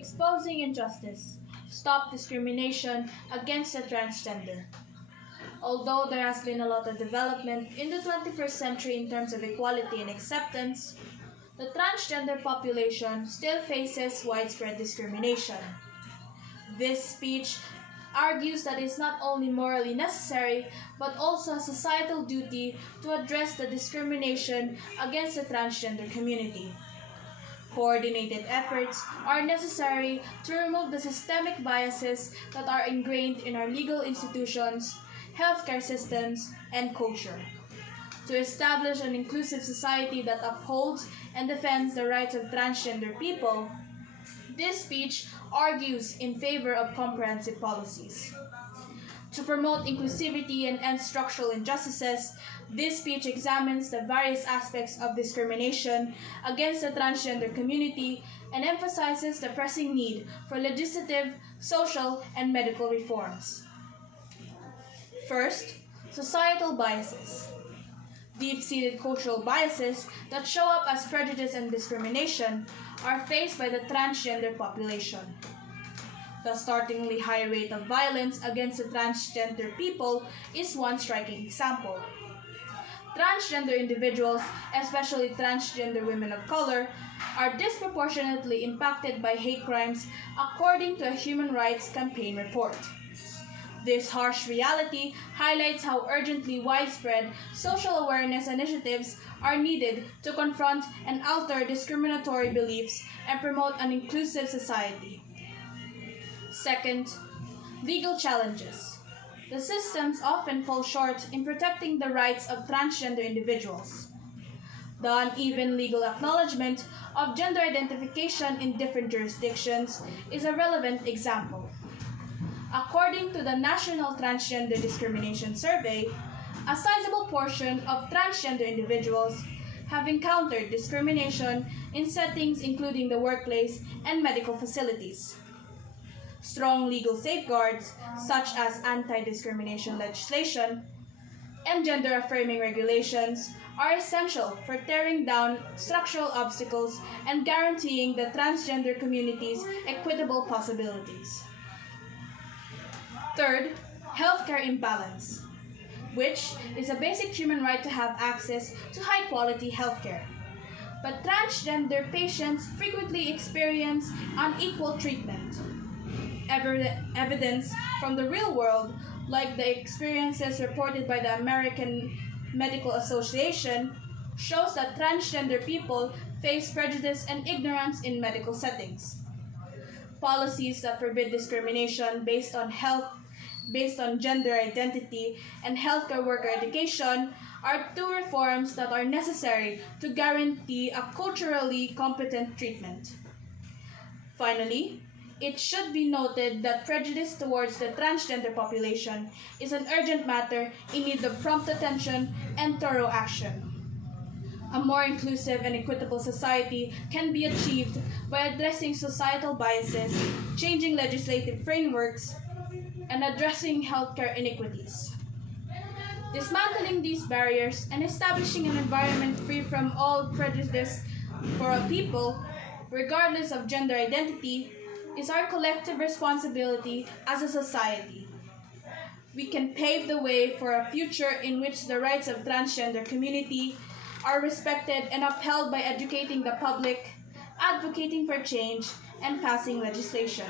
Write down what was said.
Exposing injustice. Stop discrimination against the transgender. Although there has been a lot of development in the 21st century in terms of equality and acceptance, the transgender population still faces widespread discrimination. This speech argues that it's not only morally necessary, but also a societal duty to address the discrimination against the transgender community. Coordinated efforts are necessary to remove the systemic biases that are ingrained in our legal institutions, healthcare systems, and culture. To establish an inclusive society that upholds and defends the rights of transgender people, this speech argues in favor of comprehensive policies. To promote inclusivity and end structural injustices, this speech examines the various aspects of discrimination against the transgender community and emphasizes the pressing need for legislative, social, and medical reforms. First, societal biases. Deep-seated cultural biases that show up as prejudice and discrimination are faced by the transgender population. The startlingly high rate of violence against the transgender people is one striking example. Transgender individuals, especially transgender women of color, are disproportionately impacted by hate crimes according to a Human Rights Campaign report. This harsh reality highlights how urgently widespread social awareness initiatives are needed to confront and alter discriminatory beliefs and promote an inclusive society. Second, legal challenges. The systems often fall short in protecting the rights of transgender individuals. The uneven legal acknowledgement of gender identification in different jurisdictions is a relevant example. According to the National Transgender Discrimination Survey, a sizable portion of transgender individuals have encountered discrimination in settings including the workplace and medical facilities. Strong legal safeguards, such as anti-discrimination legislation and gender-affirming regulations, are essential for tearing down structural obstacles and guaranteeing the transgender community's equitable possibilities. Third, healthcare imbalance, which is a basic human right to have access to high-quality healthcare. But transgender patients frequently experience unequal treatment. Evidence from the real world, like the experiences reported by the American Medical Association, shows that transgender people face prejudice and ignorance in medical settings. Policies that forbid discrimination based on gender identity, and healthcare worker education are two reforms that are necessary to guarantee a culturally competent treatment. Finally, it should be noted that prejudice towards the transgender population is an urgent matter in need of prompt attention and thorough action. A more inclusive and equitable society can be achieved by addressing societal biases, changing legislative frameworks, and addressing healthcare inequities. Dismantling these barriers and establishing an environment free from all prejudice for all people, regardless of gender identity, is our collective responsibility as a society. We can pave the way for a future in which the rights of the transgender community are respected and upheld by educating the public, advocating for change, and passing legislation.